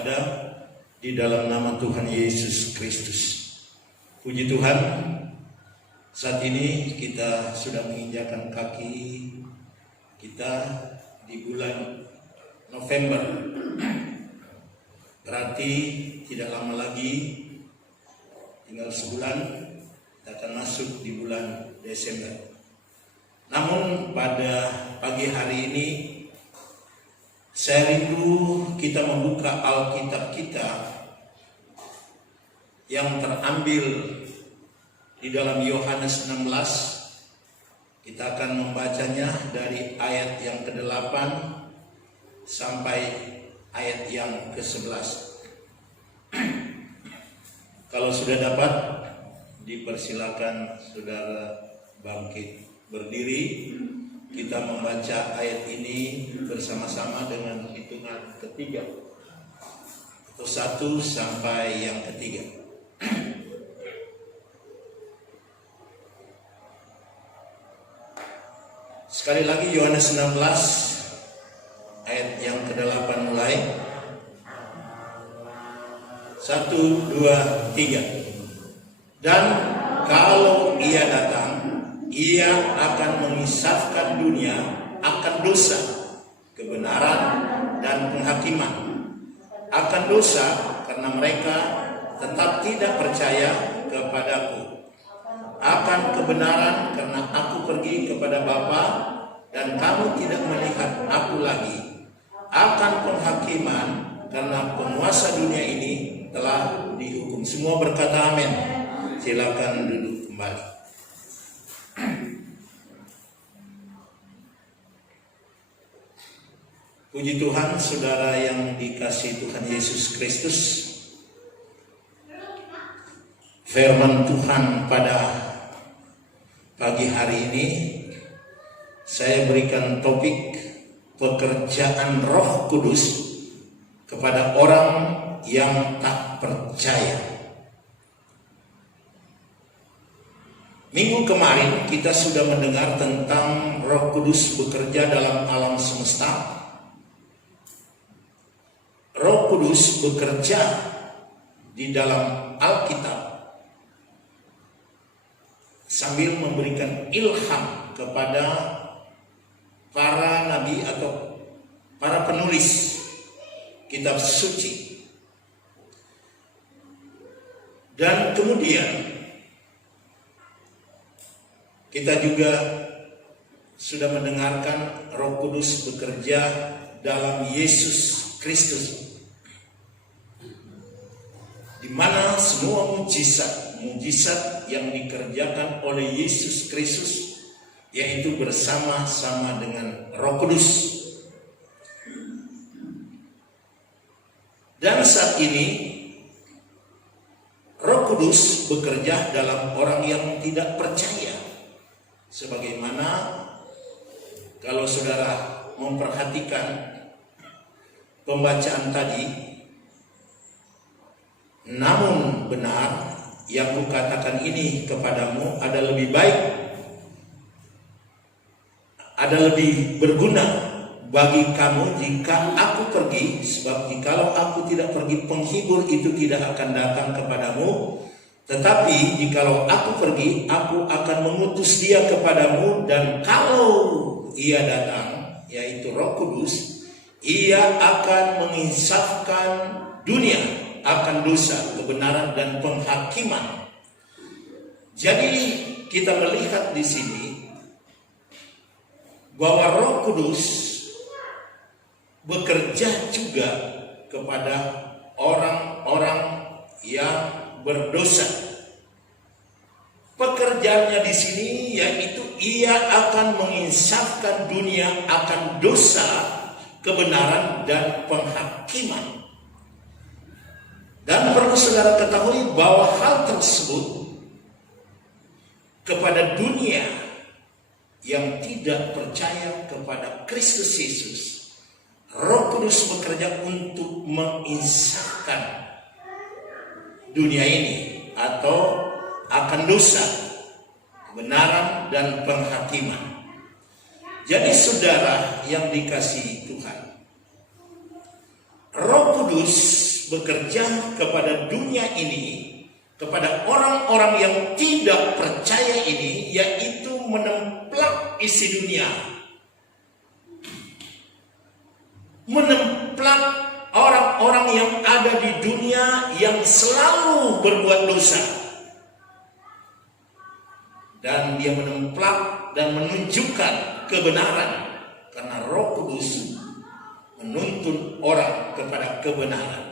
ada di dalam nama Tuhan Yesus Kristus. Puji Tuhan, saat ini kita sudah menginjakkan kaki kita di bulan November. Berarti tidak lama lagi, tinggal sebulan, kita akan masuk di bulan Desember. Namun pada pagi hari ini, saya rindu kita membuka Alkitab kita yang terambil di dalam Yohanes 16. Kita akan membacanya dari ayat yang ke-8 sampai ayat yang ke-11. Kalau sudah dapat, dipersilakan saudara bangkit berdiri. Kita membaca ayat ini bersama-sama dengan hitungan ketiga atau 1 sampai yang ketiga. Sekali lagi Yohanes 16 ayat yang ke-8 mulai. 1, 2, 3. Dan kalau Ia datang, Ia akan mengisahkan dunia akan dosa, kebenaran, dan penghakiman. Akan dosa karena mereka tetap tidak percaya kepadaku. Akan kebenaran karena aku pergi kepada Bapa dan kamu tidak melihat aku lagi. Akan penghakiman karena penguasa dunia ini telah dihukum. Semua berkata amin. Silakan duduk kembali. Puji Tuhan, saudara yang dikasihi Tuhan Yesus Kristus. Firman Tuhan pada pagi hari ini saya berikan topik pekerjaan Roh Kudus kepada orang yang tak percaya. Minggu kemarin kita sudah mendengar tentang Roh Kudus bekerja dalam alam semesta. Roh Kudus bekerja di dalam Alkitab sambil memberikan ilham kepada para nabi atau para penulis kitab suci. Dan kemudian kita juga sudah mendengarkan Roh Kudus bekerja dalam Yesus Kristus, di mana semua mujizat yang dikerjakan oleh Yesus Kristus, yaitu bersama-sama dengan Roh Kudus. Dan saat ini Roh Kudus bekerja dalam orang yang tidak percaya. Sebagaimana kalau saudara memperhatikan pembacaan tadi, namun benar yang kukatakan ini kepadamu ada lebih baik, ada lebih berguna bagi kamu jika aku pergi, sebab jikalau aku tidak pergi, penghibur itu tidak akan datang kepadamu. Tetapi jikalau aku pergi, aku akan mengutus dia kepadamu, dan kalau ia datang, yaitu Roh Kudus, ia akan menginsafkan dunia akan dosa, kebenaran, dan penghakiman. Jadi kita melihat di sini bahwa Roh Kudus bekerja juga kepada orang-orang yang berdosa. Pekerjaannya di sini yaitu ia akan menginsafkan dunia akan dosa, kebenaran, dan penghakiman. Dan perlu saudara ketahui bahwa hal tersebut kepada dunia yang tidak percaya kepada Kristus Yesus, Roh Kudus bekerja untuk menginsafkan dunia ini atau akan dosa, kebenaran, dan penghakiman. Jadi saudara yang dikasihi Tuhan, Roh Kudus bekerja kepada dunia ini, kepada orang-orang yang tidak percaya ini, yaitu menemplak isi dunia, menemplak orang-orang yang ada di dunia yang selalu berbuat dosa. Dan dia menemplak dan menunjukkan kebenaran, karena Roh Kudus menuntun orang kepada kebenaran.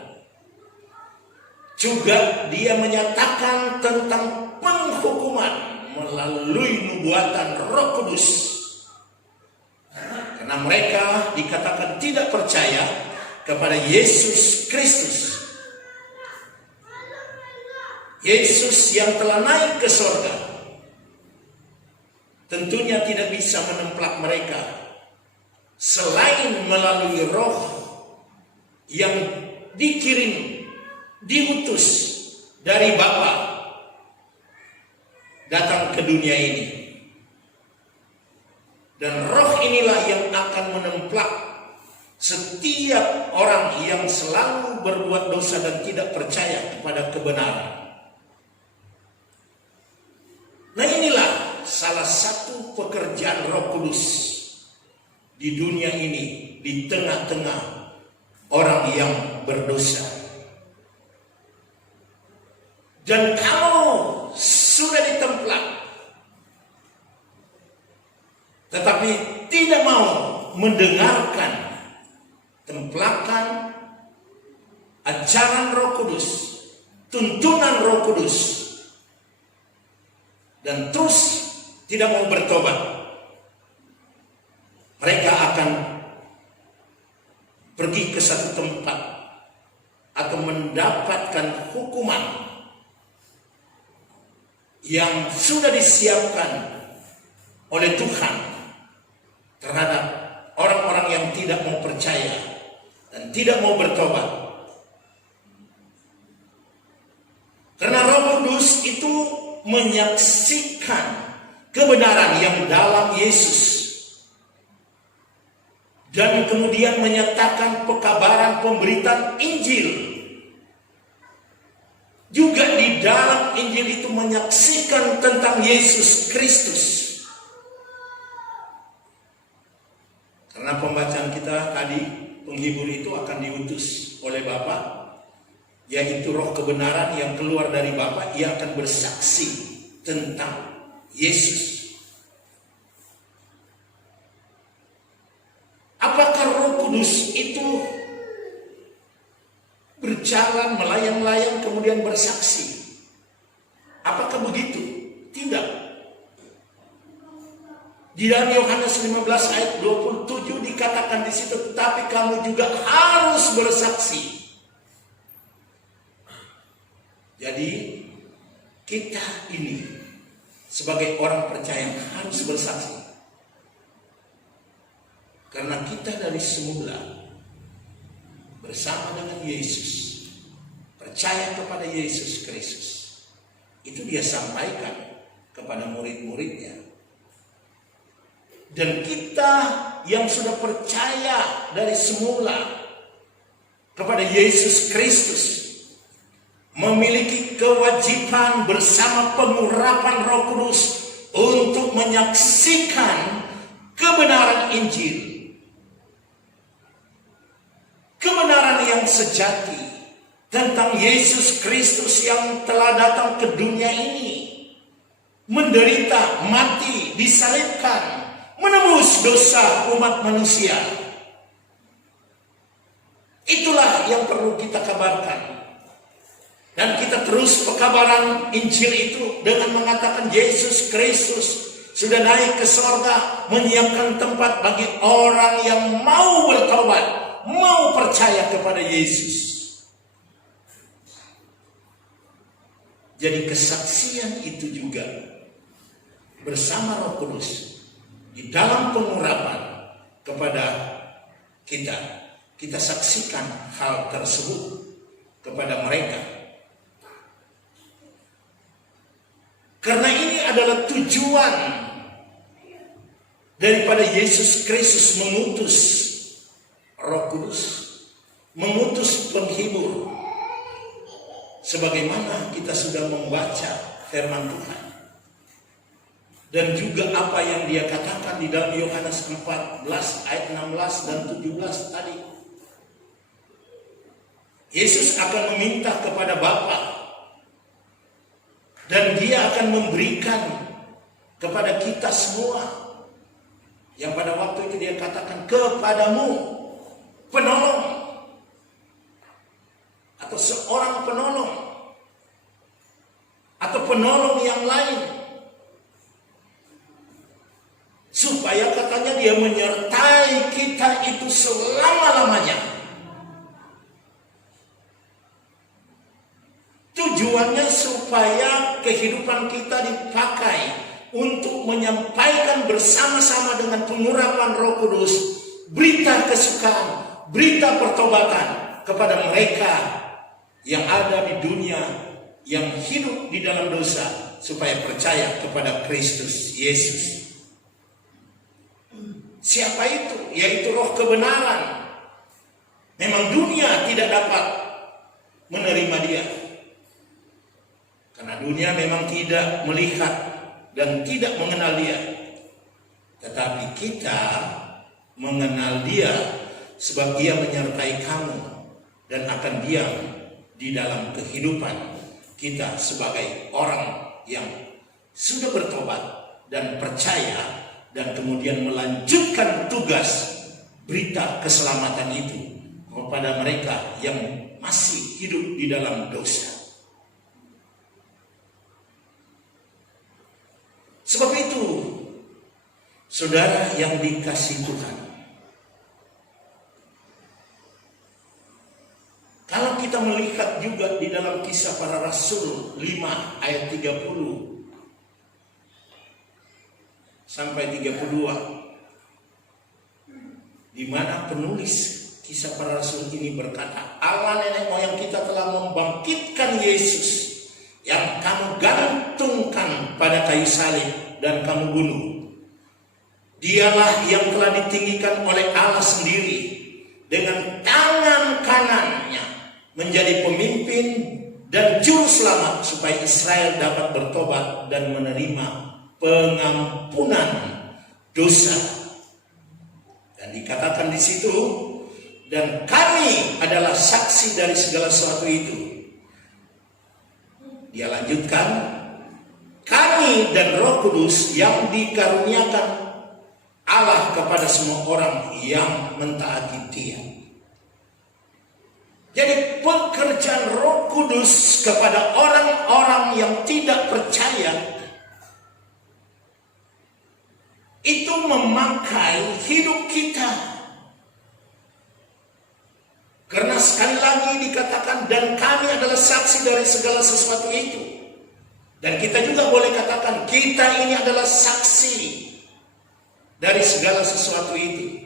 Juga dia menyatakan tentang penghukuman melalui nubuatan Roh Kudus, karena mereka dikatakan tidak percaya kepada Yesus Kristus, Yesus yang telah naik ke surga. Tentunya tidak bisa menemplak mereka selain melalui Roh yang dikirim, diutus dari Bapa datang ke dunia ini. Dan Roh inilah yang akan menemplak setiap orang yang selalu berbuat dosa dan tidak percaya kepada kebenaran. Nah, inilah salah satu pekerjaan Roh Kudus di dunia ini, di tengah-tengah orang yang berdosa. Dan kalau sudah ditemplak, tetapi tidak mau mendengarkan templakan ajaran Roh Kudus, tuntunan Roh Kudus, dan terus tidak mau bertobat, mereka akan pergi ke satu tempat atau mendapatkan hukuman yang sudah disiapkan oleh Tuhan terhadap orang-orang yang tidak mau percaya dan tidak mau bertobat. Karena Roh Kudus itu menyaksikan kebenaran yang dalam Yesus, dan kemudian menyatakan pekabaran pemberitaan Injil. Juga di dalam Injil itu menyaksikan tentang Yesus Kristus. Karena pembacaan kita tadi, penghibur itu akan diutus oleh Bapa, yaitu Roh kebenaran yang keluar dari Bapa. Ia akan bersaksi tentang Yesus. Apakah Roh Kudus itu berjalan melayang-layang kemudian bersaksi? Apakah begitu? Tidak. Di dalam Yohanes 15 ayat 27 dikatakan di situ, tetapi kamu juga harus bersaksi. Jadi kita ini sebagai orang percaya harus bersaksi. Karena kita dari semula bersama dengan Yesus, percaya kepada Yesus Kristus. Itu dia sampaikan kepada murid-muridnya. Dan kita yang sudah percaya dari semula kepada Yesus Kristus memiliki kewajiban bersama pengurapan Roh Kudus untuk menyaksikan kebenaran Injil. Kebenaran yang sejati tentang Yesus Kristus yang telah datang ke dunia ini, menderita, mati, disalibkan, menebus dosa umat manusia. Itulah yang perlu kita kabarkan. Dan kita terus pekabaran Injil itu dengan mengatakan Yesus Kristus sudah naik ke surga, menyiapkan tempat bagi orang yang mau bertobat, mau percaya kepada Yesus. Jadi kesaksian itu juga bersama Roh Kudus di dalam pengurapan kepada kita. Kita saksikan hal tersebut kepada mereka. Karena ini adalah tujuan daripada Yesus Kristus mengutus Roh Kudus, mengutus penghibur, sebagaimana kita sudah membaca firman Tuhan. Dan juga apa yang dia katakan di dalam Yohanes 14 ayat 16 dan 17 tadi. Yesus akan meminta kepada Bapa dan dia akan memberikan kepada kita semua yang pada waktu itu dia katakan kepadamu penolong atau seorang penolong atau penolong yang lain, supaya katanya dia menyertai kita itu selama-lamanya. Tujuannya supaya kehidupan kita dipakai untuk menyampaikan bersama-sama dengan pengurapan Roh Kudus berita kesukaan, berita pertobatan kepada mereka yang ada di dunia yang hidup di dalam dosa, supaya percaya kepada Kristus Yesus. Siapa itu? Yaitu roh kebenaran. Memang dunia tidak dapat menerima dia, karena dunia memang tidak melihat dan tidak mengenal dia. Tetapi kita mengenal dia, sebab dia menyertai kamu dan akan diam di dalam kehidupan kita sebagai orang yang sudah bertobat dan percaya, dan kemudian melanjutkan tugas berita keselamatan itu kepada mereka yang masih hidup di dalam dosa. Sebab itu, saudara yang dikasihi Tuhan, kalau kita melihat juga di dalam Kisah Para Rasul 5 ayat 30 sampai 32, di mana penulis Kisah Para Rasul ini berkata, Allah nenek moyang kita telah membangkitkan Yesus yang kamu gantungkan pada kayu salib dan kamu bunuh. Dialah yang telah ditinggikan oleh Allah sendiri dengan tangan kanannya menjadi pemimpin dan juru selamat, supaya Israel dapat bertobat dan menerima pengampunan dosa. Dan dikatakan di situ, dan kami adalah saksi dari segala sesuatu itu. Dia lanjutkan, kami dan Roh Kudus yang dikaruniakan Allah kepada semua orang yang mentaati Dia. Jadi pekerjaan Roh Kudus kepada orang-orang yang tidak percaya itu memakai hidup kita. Karena sekali lagi dikatakan, dan kami adalah saksi dari segala sesuatu itu. Dan kita juga boleh katakan, kita ini adalah saksi dari segala sesuatu itu.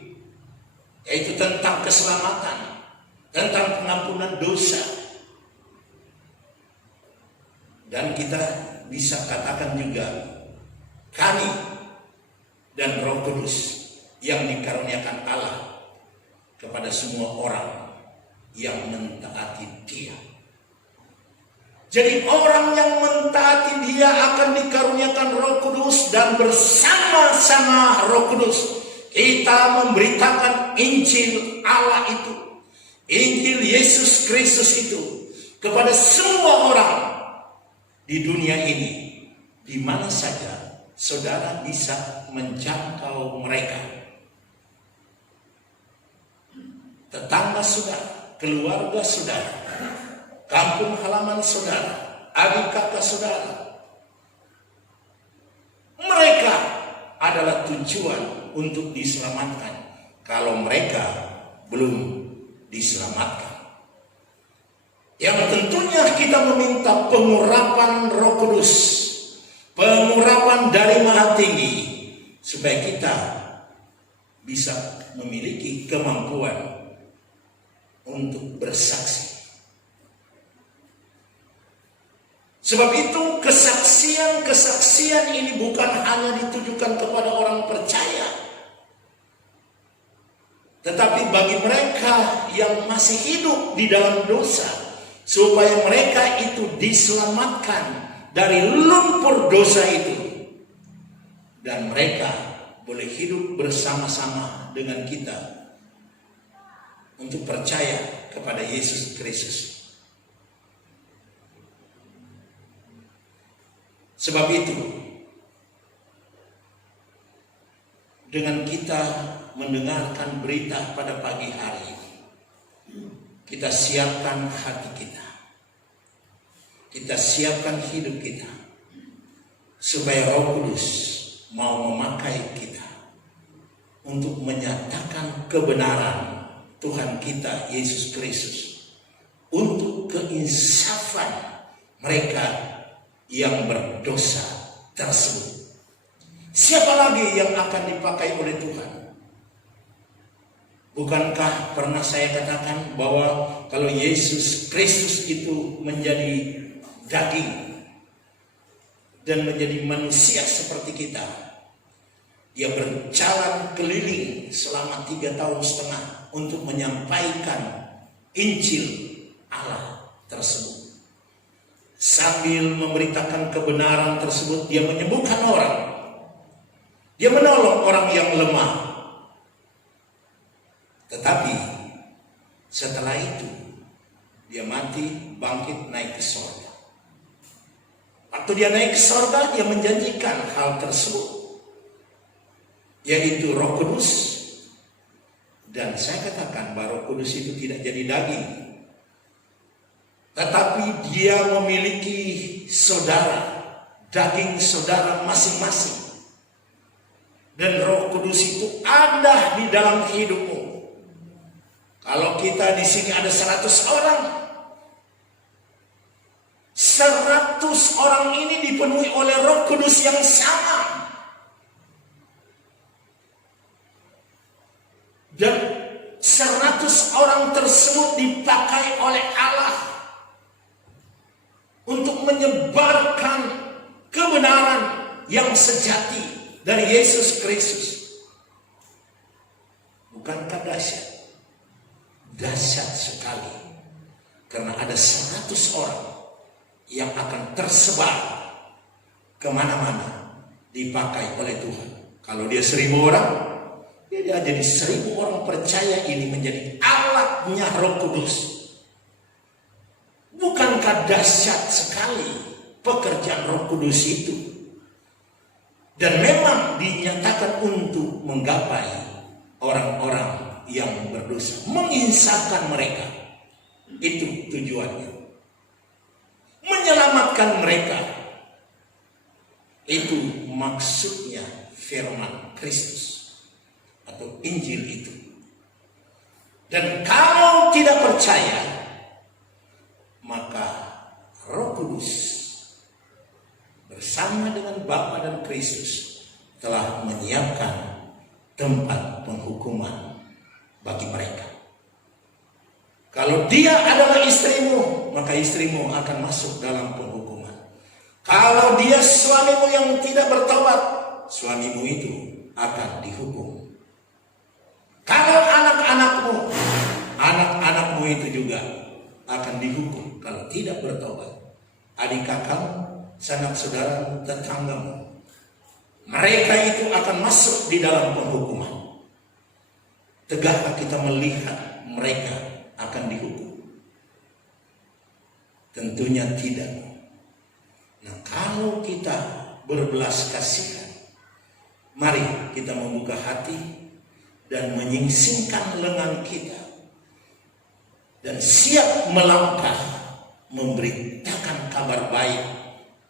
Yaitu tentang keselamatan, tentang pengampunan dosa. Dan kita bisa katakan juga, kami dan Roh Kudus yang dikaruniakan Allah kepada semua orang yang mentaati Dia. Jadi orang yang mentaati Dia akan dikaruniakan Roh Kudus, dan bersama-sama Roh Kudus kita memberitakan Injil Allah itu, Injil Yesus Kristus itu, kepada semua orang di dunia ini, di mana saja saudara bisa menjangkau mereka. Tetangga saudara, keluarga saudara, kampung halaman saudara, adik kakak saudara, mereka adalah tujuan untuk diselamatkan kalau mereka belum diselamatkan. Yang tentunya kita meminta pengurapan Roh Kudus, pengurapan dari Maha Tinggi, supaya kita bisa memiliki kemampuan untuk bersaksi. Sebab itu kesaksian ini bukan hanya ditujukan kepada orang percaya, tetapi bagi mereka yang masih hidup di dalam dosa, supaya mereka itu diselamatkan dari lumpur dosa itu, dan mereka boleh hidup bersama-sama dengan kita untuk percaya kepada Yesus Kristus. Sebab itu, dengan kita mendengarkan berita pada pagi hari ini, kita siapkan hati kita, kita siapkan hidup kita, supaya Roh Kudus mau memakai kita untuk menyatakan kebenaran Tuhan kita Yesus Kristus, untuk keinsafan mereka yang berdosa tersebut. Siapa lagi yang akan dipakai oleh Tuhan? Bukankah pernah saya katakan bahwa kalau Yesus Kristus itu menjadi daging dan menjadi manusia seperti kita, dia berjalan keliling selama 3,5 tahun untuk menyampaikan Injil Allah tersebut. Sambil memberitakan kebenaran tersebut, dia menyembuhkan orang, dia menolong orang yang lemah. Tetapi setelah itu dia mati, bangkit, naik ke surga. Waktu dia naik ke surga, dia menjanjikan hal tersebut, yaitu Roh Kudus. Dan saya katakan bahwa Roh Kudus itu tidak jadi daging, tetapi dia memiliki saudara, daging saudara masing-masing. Dan Roh Kudus itu ada di dalam hidupmu. Kalau kita di sini ada 100 orang, 100 orang ini dipenuhi oleh Roh Kudus yang sama. Dan 100 orang tersebut dipakai oleh Allah untuk menyebarkan kebenaran yang sejati dari Yesus Kristus. Bukankah dahsyat? Dahsyat sekali. Karena ada 100 orang yang akan tersebar kemana-mana, dipakai oleh Tuhan. Kalau dia 1.000 orang, dia jadi 1.000 orang percaya ini menjadi alatnya Roh Kudus. Bukankah dahsyat sekali pekerjaan Roh Kudus itu? Dan memang dinyatakan untuk menggapai orang-orang yang berdosa, menginsafkan mereka. Itu tujuannya, menyelamatkan mereka. Itu maksudnya firman Kristus atau Injil itu. Dan kalau tidak percaya, maka Roh Kudus bersama dengan Bapa dan Kristus telah menyiapkan tempat penghukuman bagi mereka. Kalau dia adalah istrimu, maka istrimu akan masuk dalam penghukuman. Kalau dia suamimu yang tidak bertobat, suamimu itu akan dihukum. Kalau anak-anakmu, anak-anakmu itu juga akan dihukum kalau tidak bertobat. Adik kakakmu, sanak saudaramu, tetanggamu, mereka itu akan masuk di dalam penghukuman. Tegakkah kita melihat mereka akan dihukum? Tentunya tidak. Nah, kalau kita berbelas kasihan, mari kita membuka hati dan menyingsingkan lengan kita dan siap melangkah memberitakan kabar baik,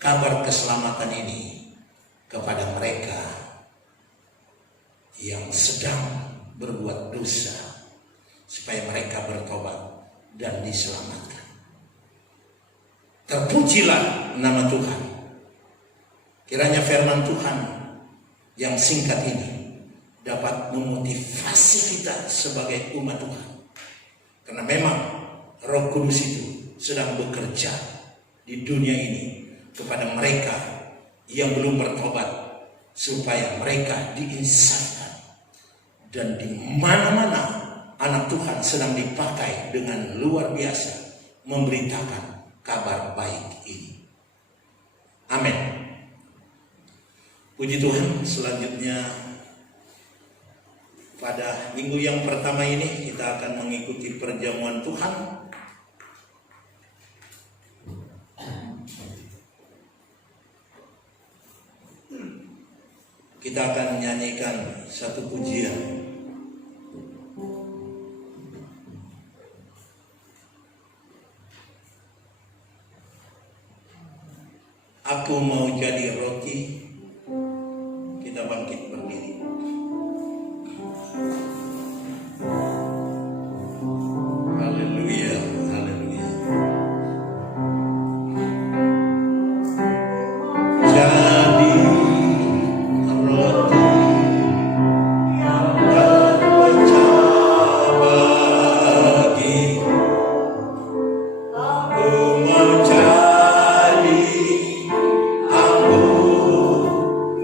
kabar keselamatan ini kepada mereka yang sedang berbuat dosa, supaya mereka bertobat dan diselamatkan. Terpujilah nama Tuhan. Kiranya firman Tuhan yang singkat ini dapat memotivasi kita sebagai umat Tuhan. Karena memang Roh Kudus itu sedang bekerja di dunia ini kepada mereka yang belum bertobat, supaya mereka diinsafkan. Dan di mana-mana anak Tuhan sedang dipakai dengan luar biasa memberitakan kabar baik ini. Amin. Puji Tuhan. Selanjutnya pada minggu yang pertama ini kita akan mengikuti perjamuan Tuhan. Kita akan menyanyikan satu pujian. Aku mau jadi roti. Kita bangkit berdiri. Haleluya, haleluya. Jadi roti yang terpecah bagiku. Aku mau jadi anggur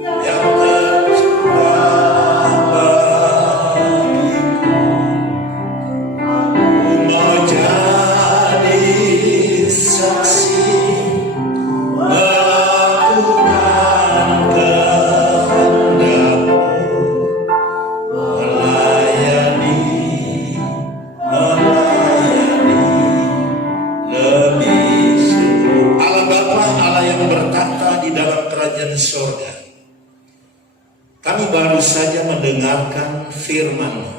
yang tercurah bagiku. Aku mau jadi saksi melakukan kehendak-Mu, melayani lebih sungguh. Allah Bapa, Allah yang bertata di dalam kerajaan surga, kami baru saja mendengarkan firman-Mu,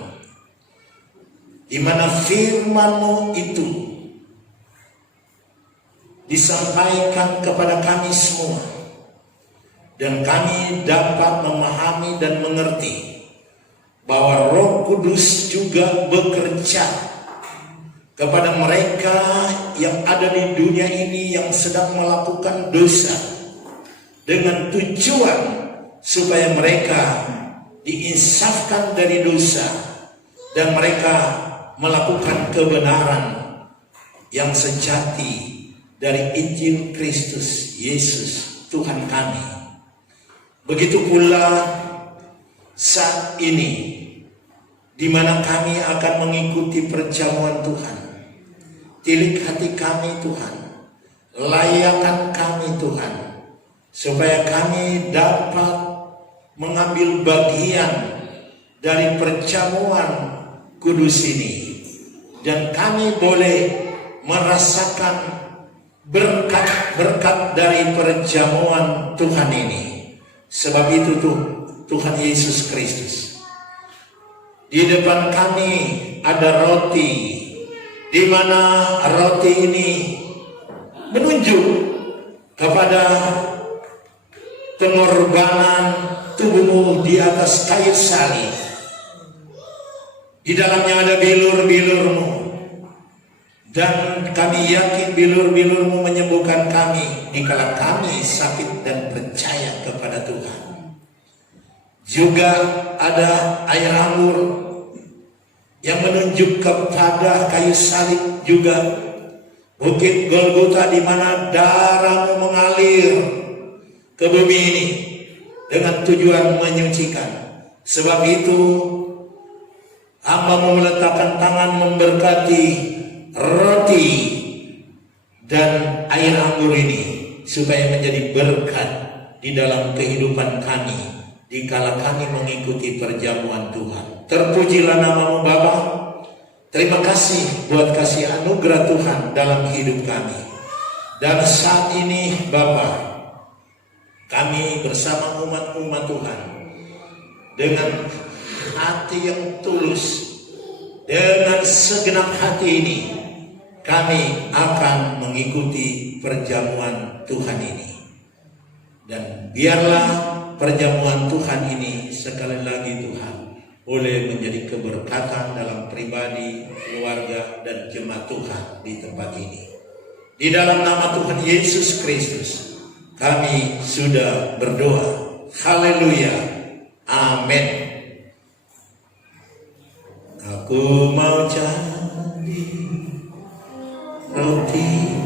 di mana firman-Mu itu disampaikan kepada kami semua, dan kami dapat memahami dan mengerti bahwa Roh Kudus juga bekerja kepada mereka yang ada di dunia ini yang sedang melakukan dosa, dengan tujuan supaya mereka diinsafkan dari dosa dan mereka melakukan kebenaran yang sejati dari Injil Kristus Yesus Tuhan kami. Begitu pula saat ini, di mana kami akan mengikuti perjamuan Tuhan. Tilik hati kami Tuhan, layakan kami Tuhan, supaya kami dapat mengambil bagian dari perjamuan kudus ini, dan kami boleh merasakan berkat-berkat dari perjamuan Tuhan ini. Sebab itu Tuhan Yesus Kristus, di depan kami ada roti, di mana roti ini menunjuk kepada pengorbanan tubuh-Mu di atas kayu salib. Di dalamnya ada bilur-bilur-Mu, dan kami yakin bilur-bilur-Mu menyembuhkan kami dikala kami sakit dan percaya kepada Tuhan. Juga ada air anggur yang menunjuk kepada kayu salib, juga bukit Golgota di mana darah-Mu mengalir ke bumi ini dengan tujuan menyucikan. Sebab itu hamba-Mu meletakkan tangan memberkati roti dan air anggur ini, supaya menjadi berkat di dalam kehidupan kami dikala kami mengikuti perjamuan Tuhan. Terpujilah nama-Mu Bapa. Terima kasih buat kasih anugerah Tuhan dalam hidup kami. Dan saat ini Bapa, kami bersama umat-umat Tuhan dengan hati yang tulus, dengan segenap hati ini kami akan mengikuti perjamuan Tuhan ini. Dan biarlah perjamuan Tuhan ini sekali lagi Tuhan boleh menjadi keberkatan dalam pribadi, keluarga, dan jemaat Tuhan di tempat ini. Di dalam nama Tuhan Yesus Kristus kami sudah berdoa. Haleluya. Amin. Aku mau jadi roti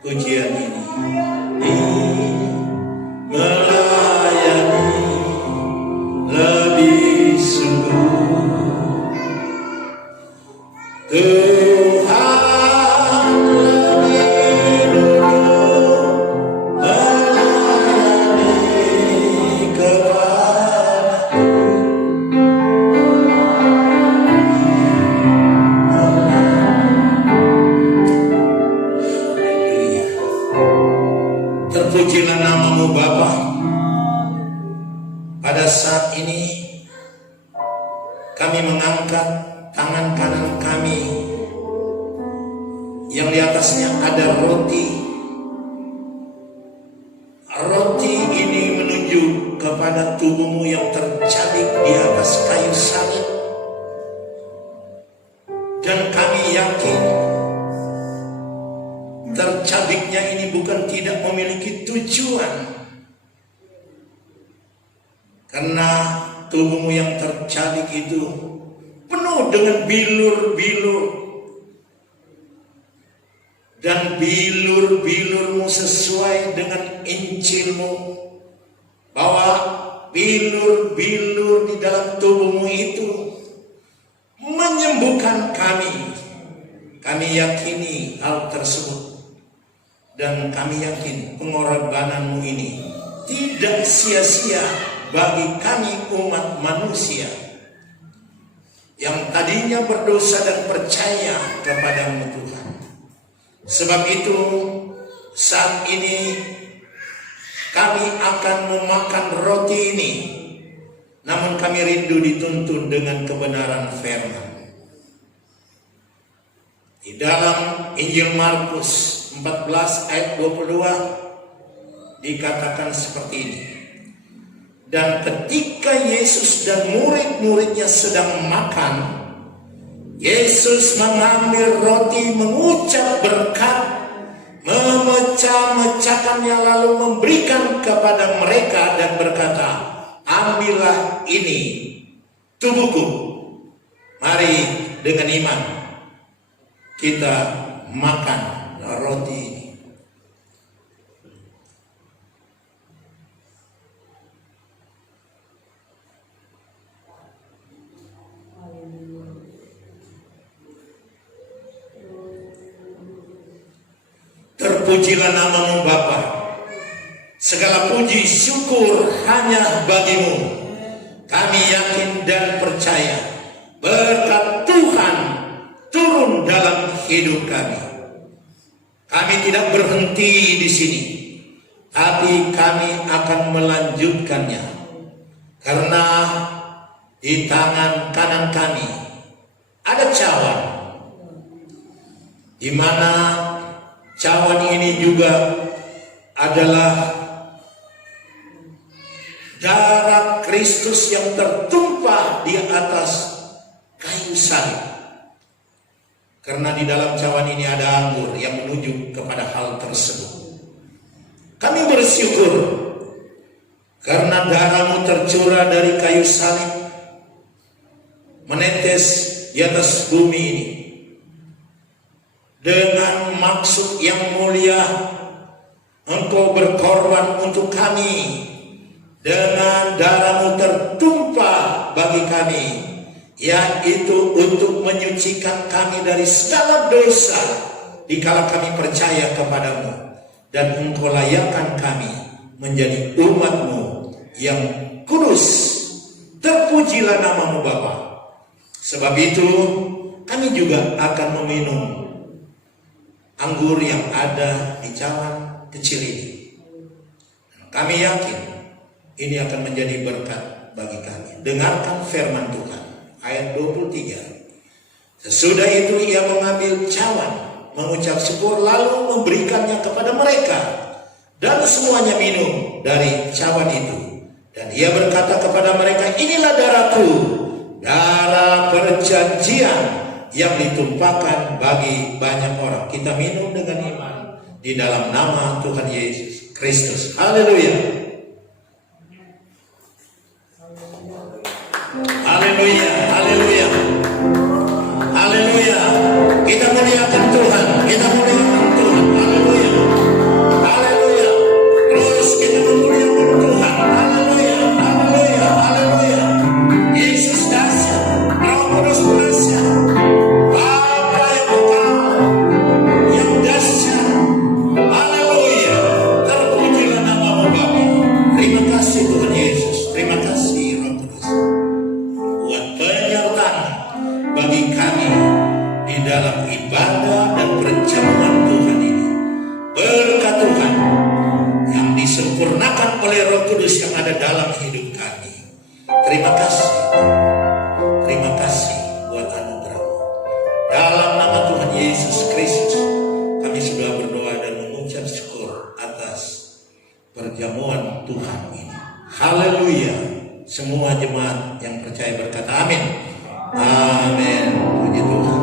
pujian ini. Melayani lebih sungguh Tuhan, lebih dulu melayani kepadaku. Terpujilah namamu Bapa. Pada saat ini kami mengangkat tangan kanan kami yang di atasnya ada roti. Roti ini menunjuk kepada tubuhmu yang tercabik di atas kayu salib. Dan kami yakin tercabiknya ini bukan tidak memiliki tujuan. Karena tubuhmu yang tercabik itu penuh dengan bilur-bilur. Dan bilur-bilurmu sesuai dengan Injilmu, bahwa bilur-bilur di dalam tubuhmu itu menyembuhkan kami. Kami yakini hal tersebut. Dan kami yakin pengorbananmu ini tidak sia-sia bagi kami umat manusia yang tadinya berdosa dan percaya kepadamu Tuhan. Sebab itu saat ini kami akan memakan roti ini, namun kami rindu dituntun dengan kebenaran firman. Di dalam Injil Markus 14 ayat 22 dikatakan seperti ini. Dan ketika Yesus dan murid-muridnya sedang makan, Yesus mengambil roti, mengucap berkat, memecah-mecahkannya lalu memberikan kepada mereka dan berkata, ambillah ini tubuhku. Mari dengan iman kita makan roti ini. Terpujilah namamu Bapa. Segala puji syukur hanya bagimu. Kami yakin dan percaya berkat Tuhan turun dalam hidup kami. Kami tidak berhenti di sini, tapi kami akan melanjutkannya. Karena di tangan kanan kami ada cawan, di mana cawan ini juga adalah darah Kristus yang tertumpah di atas kayu salib. Karena di dalam cawan ini ada anggur yang menunjuk kepada hal tersebut. Kami bersyukur karena darahmu tercurah dari kayu salib, menetes di atas bumi ini. Dengan maksud yang mulia, Engkau berkorban untuk kami. Dengan darahmu tertumpah bagi kami, yaitu untuk menyucikan kami dari segala dosa dikala kami percaya kepadamu, dan Engkau layakkan kami menjadi umat-Mu yang kudus. Terpujilah namamu Bapa. Sebab itu kami juga akan meminum anggur yang ada di cawan kecil ini. Kami yakin ini akan menjadi berkat bagi kami. Dengarkan firman Tuhan. Ayat 23. Sesudah itu ia mengambil cawan, mengucap syukur, lalu memberikannya kepada mereka, dan semuanya minum dari cawan itu. Dan ia berkata kepada mereka, inilah darahku, darah perjanjian yang ditumpahkan bagi banyak orang. Kita minum dengan iman di dalam nama Tuhan Yesus Kristus. Haleluya. Haleluya, haleluya, haleluya. Kita muliakan Tuhan, kita muliakan Tuhan. Haleluya. oleh Roh Kudus yang ada dalam hidup kami. Terima kasih. Terima kasih buat anugerah-Mu. Dalam nama Tuhan Yesus Kristus, kami sudah berdoa dan mengucap syukur atas perjamuan Tuhan ini. Haleluya. Semua jemaat yang percaya berkata amin. Amin. Puji Tuhan.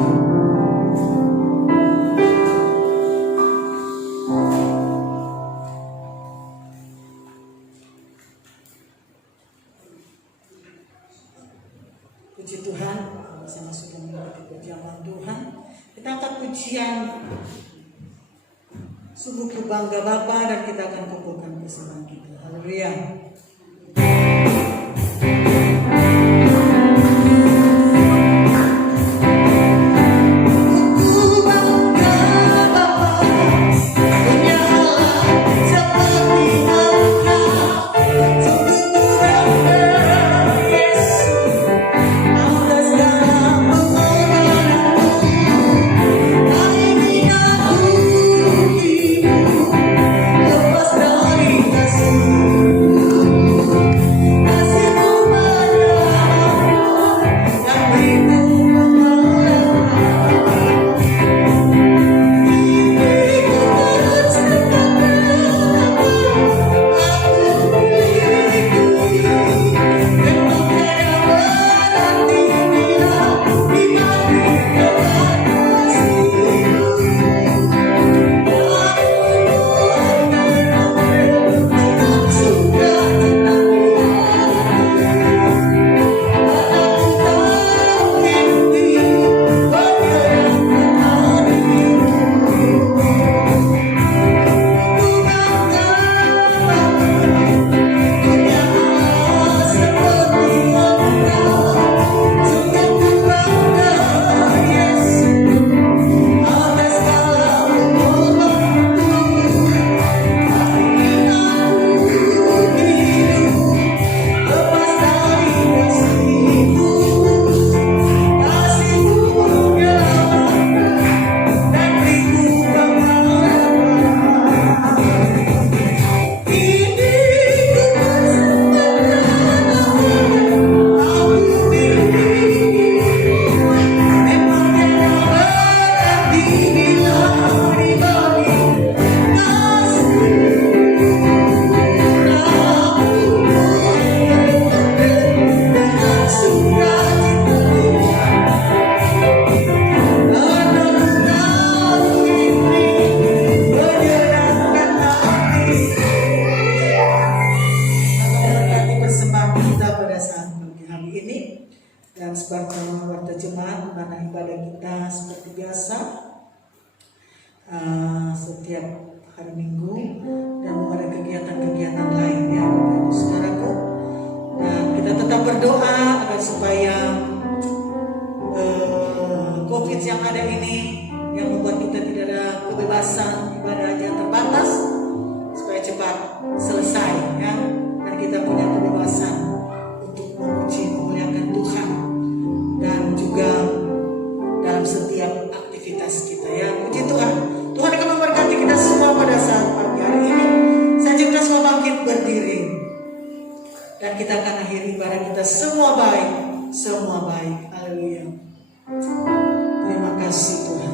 Puji Tuhan, sama sudah mengikuti perjamuan Tuhan. Kita angkat pujian sungguh bangga Bapa, dan kita akan kumpulkan persembahan kita. Haleluya. Setiap hari Minggu, dan mau ada kegiatan-kegiatan lainnya, saudaraku. Dan kita tetap berdoa agar supaya COVID yang ada ini, yang membuat kita tidak ada kebebasan ibadahnya terbatas, supaya cepat selesai, ya. Dan kita punya kebebasan untuk memuji, memuliakan Tuhan, dan juga dalam setiap aktivitas kita, ya. Puji Tuhan. Tuhan akan memberkati kita semua pada saat pagi hari ini. Saja kita semua bangkit berdiri, dan kita akan akhiri ibadah kita semua baik, semua baik. Haleluya. Terima kasih Tuhan.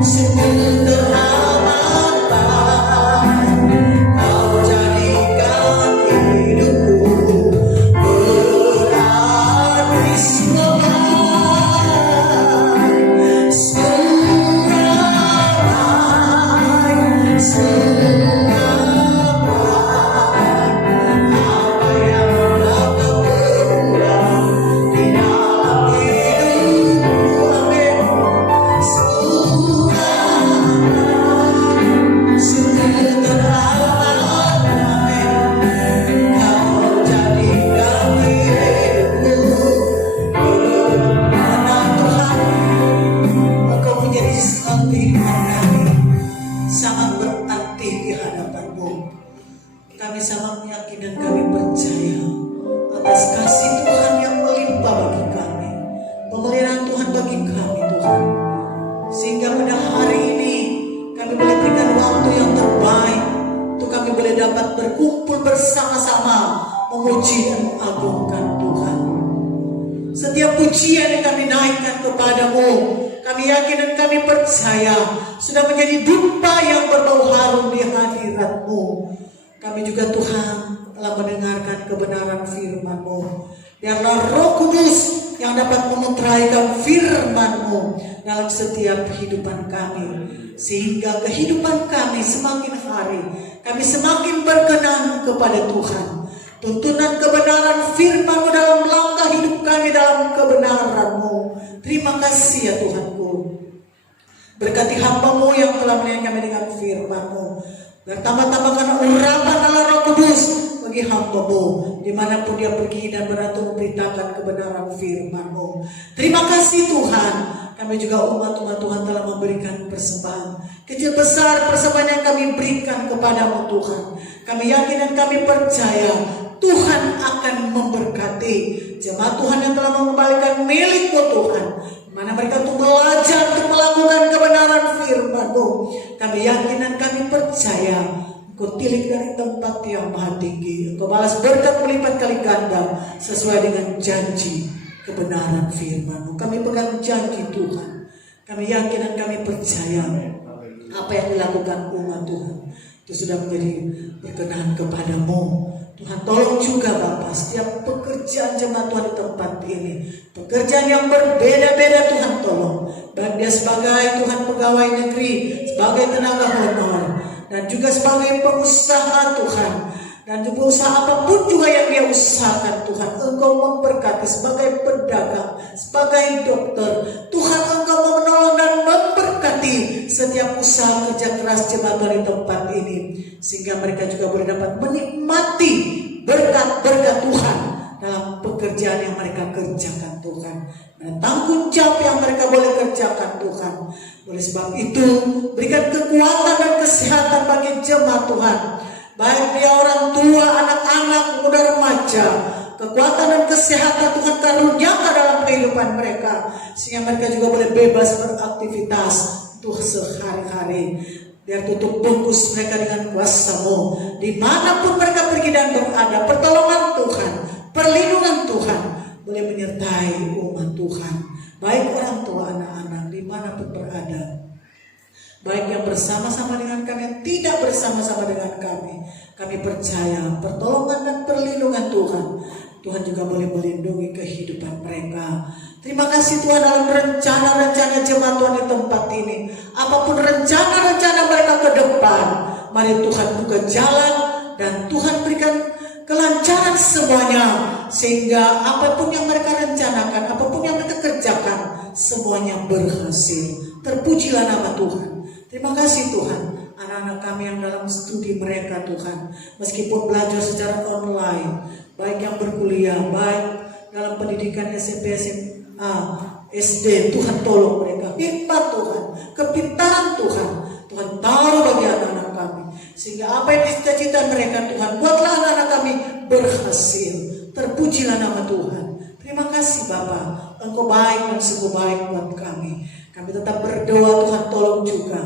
Semua sangat yakin dan kami percaya atas kasih Tuhan yang melimpah bagi kami, pemeliharaan Tuhan bagi kami Tuhan, sehingga pada hari ini kami boleh berikan waktu yang terbaik untuk kami boleh dapat berkumpul bersama-sama memuji dan mengagungkan Tuhan. Setiap pujian yang kami naikkan kepadamu, kami yakin dan kami percaya sudah menjadi dupa yang berbau harum di hadirat-Mu. Kami juga Tuhan telah mendengarkan kebenaran firman-Mu. Biarlah Roh Kudus yang dapat memeteraikan firman-Mu dalam setiap kehidupan kami, sehingga kehidupan kami semakin hari kami semakin berkenan kepada Tuhan. Tuntunan kebenaran firman-Mu dalam langkah hidup kami dalam kebenaran-Mu. Terima kasih ya Tuhanku. Berkati hamba-Mu yang telah melayani kami dengan firman-Mu. Bertambah-tambahkan urapan Allah Roh Kudus bagi hamba-Mu dimanapun dia pergi dan beratu memberitakan kebenaran firman-Mu. Terima kasih Tuhan. Kami juga umat-umat Tuhan telah memberikan persembahan kecil besar, persembahan yang kami berikan kepadamu Tuhan. Kami yakin dan kami percaya Tuhan akan memberkati jemaat Tuhan yang telah mengembalikan milik-Mu Tuhan, mana mereka untuk belajar untuk melakukan kebenaran firman-Mu. Kami yakin dan kami percaya Engkau tilik dari tempat yang maha tinggi. Engkau balas berkat melipat kali ganda sesuai dengan janji kebenaran firman-Mu. Kami pegang janji Tuhan. Kami yakin dan kami percaya apa yang dilakukan umat Tuhan itu sudah menjadi berkenan kepadamu. Tuhan tolong juga Bapak setiap pekerjaan jemaat Tuhan di tempat ini, pekerjaan yang berbeda-beda Tuhan tolong, baik dia sebagai Tuhan pegawai negeri, sebagai tenaga honor, dan juga sebagai pengusaha Tuhan, dan juga usaha apapun juga yang dia usahakan Tuhan, Engkau memberkati sebagai pedagang, sebagai dokter, Tuhan Engkau menolong dan memberkati setiap usaha kerja keras jemaat Tuhan di tempat ini, sehingga mereka juga boleh dapat menikmati berkat-berkat Tuhan dalam pekerjaan yang mereka kerjakan Tuhan, dan tanggung jawab yang mereka boleh kerjakan Tuhan. Oleh sebab itu berikan kekuatan dan kesehatan bagi jemaat Tuhan, baik dia orang tua, anak-anak, muda, remaja. Kekuatan dan kesehatan Tuhan karuniakan dalam kehidupan mereka, sehingga mereka juga boleh bebas beraktivitas untuk sehari-hari. Biar tutup bungkus mereka dengan kuasa-Mu, dimanapun mereka pergi dan berada. Pertolongan Tuhan, perlindungan Tuhan boleh menyertai umat Tuhan, baik orang tua, anak-anak, dimanapun berada, baik yang bersama-sama dengan kami, yang tidak bersama-sama dengan kami. Kami percaya pertolongan dan perlindungan Tuhan juga boleh melindungi kehidupan mereka. Terima kasih Tuhan dalam rencana-rencana jemaat Tuhan di tempat ini. Apapun rencana-rencana mereka ke depan, mari Tuhan buka jalan dan Tuhan berikan kelancaran semuanya, sehingga apapun yang mereka rencanakan, apapun yang mereka kerjakan, semuanya berhasil. Terpujilah nama Tuhan. Terima kasih Tuhan. Anak-anak kami yang dalam studi mereka Tuhan, meskipun belajar secara online, baik yang berkuliah, baik dalam pendidikan SMP, SMA, SD, Tuhan tolong mereka. Hikmat Tuhan, kepintaran Tuhan, Tuhan taruh bagi anak-anak kami, sehingga apa yang cita-cita mereka Tuhan, buatlah anak-anak kami berhasil. Terpujilah nama Tuhan. Terima kasih Bapa, Engkau baik dan sungguh baik buat kami. Kami tetap berdoa Tuhan tolong juga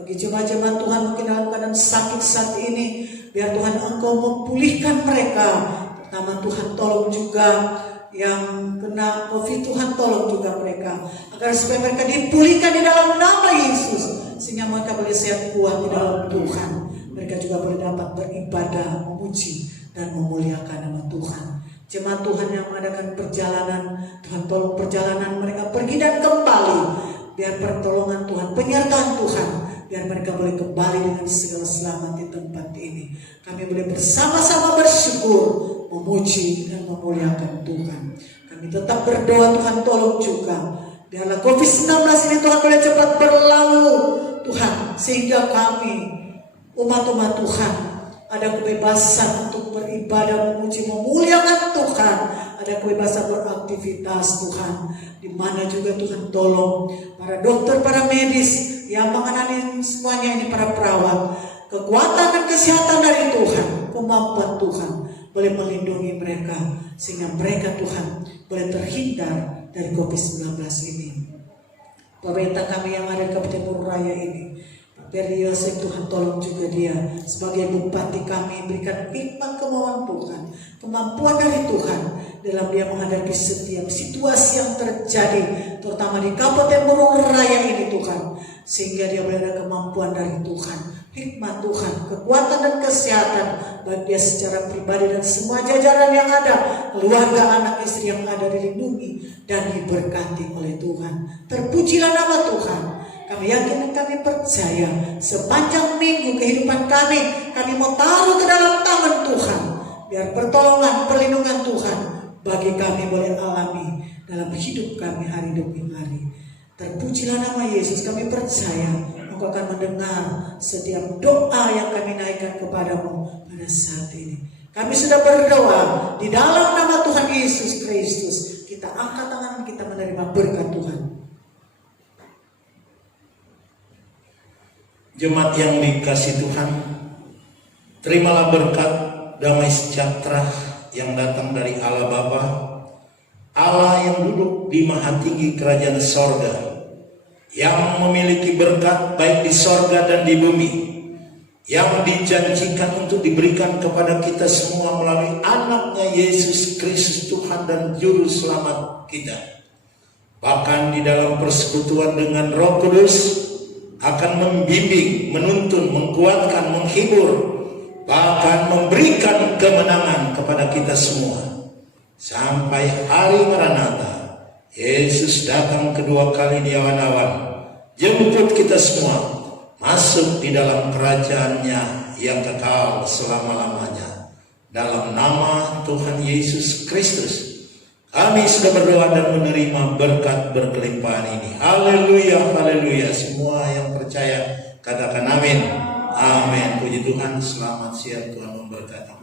bagi jemaat-jemaat Tuhan mungkin dalam keadaan sakit saat ini, biar Tuhan Engkau memulihkan mereka. Pertama Tuhan tolong juga yang kena COVID, Tuhan tolong juga mereka, agar supaya mereka dipulihkan di dalam nama Yesus, sehingga mereka boleh sehat kuat di dalam Tuhan. Mereka juga boleh dapat beribadah, memuji dan memuliakan nama Tuhan. Jemaat Tuhan yang mengadakan perjalanan, Tuhan tolong perjalanan mereka pergi dan kembali, biar pertolongan Tuhan, penyertaan Tuhan, biar mereka boleh kembali dengan segala selamat di tempat ini. Kami boleh bersama-sama bersyukur, memuji dan memuliakan Tuhan. Kami tetap berdoa Tuhan tolong juga, biarlah COVID-19 ini Tuhan boleh cepat berlalu Tuhan, sehingga kami umat-umat Tuhan ada kebebasan untuk beribadah, memuji, memuliakan Tuhan. Ada kebebasan beraktivitas Tuhan, di mana juga Tuhan tolong para dokter, para medis yang mengenai semuanya ini, para perawat, kekuatan dan kesehatan dari Tuhan kemampuan Tuhan boleh melindungi mereka, sehingga mereka Tuhan boleh terhindar dari COVID-19 ini. Pemerintah kami yang ada di Kabupaten Buru Raya ini, Pak Ferdi Yosef, Tuhan tolong juga dia sebagai bupati kami, berikan hikmat kemauan Tuhan, kemampuan dari Tuhan dalam dia menghadapi setiap situasi yang terjadi, terutama di Kabupaten Buru Raya ini Tuhan, sehingga dia boleh ada kemampuan dari Tuhan, hikmat Tuhan, kekuatan dan kesehatan bagi dia secara pribadi dan semua jajaran yang ada, keluarga, anak, istri yang ada dilindungi dan diberkati oleh Tuhan. Terpujilah nama Tuhan. Kami yakin dan kami percaya sepanjang minggu kehidupan kami mau taruh ke dalam tangan Tuhan, biar pertolongan, perlindungan Tuhan bagi kami boleh alami dalam hidup kami hari demi hari. Terpujilah nama Yesus. Kami percaya Engkau akan mendengar setiap doa yang kami naikkan kepadamu pada saat ini. Kami sudah berdoa di dalam nama Tuhan Yesus Kristus. Kita angkat tangan, kita menerima berkat Tuhan. Jemaat yang dikasih Tuhan, terimalah berkat damai sejahtera yang datang dari Allah Bapa, Allah yang duduk di maha tinggi kerajaan sorga, yang memiliki berkat baik di sorga dan di bumi, yang dijanjikan untuk diberikan kepada kita semua melalui anaknya Yesus Kristus Tuhan dan Juru Selamat kita. Bahkan di dalam persekutuan dengan Roh Kudus akan membimbing, menuntun, menguatkan, menghibur, bahkan memberikan kemenangan kepada kita semua. Sampai hari Maranatha, Yesus datang kedua kali di awan-awan, jemput kita semua masuk di dalam kerajaannya yang kekal selama-lamanya. Dalam nama Tuhan Yesus Kristus, kami sudah berdoa dan menerima berkat berkelimpahan ini. Haleluya, haleluya. Semua yang percaya katakan amin. Amin. Puji Tuhan. Selamat siang, Tuhan memberkati.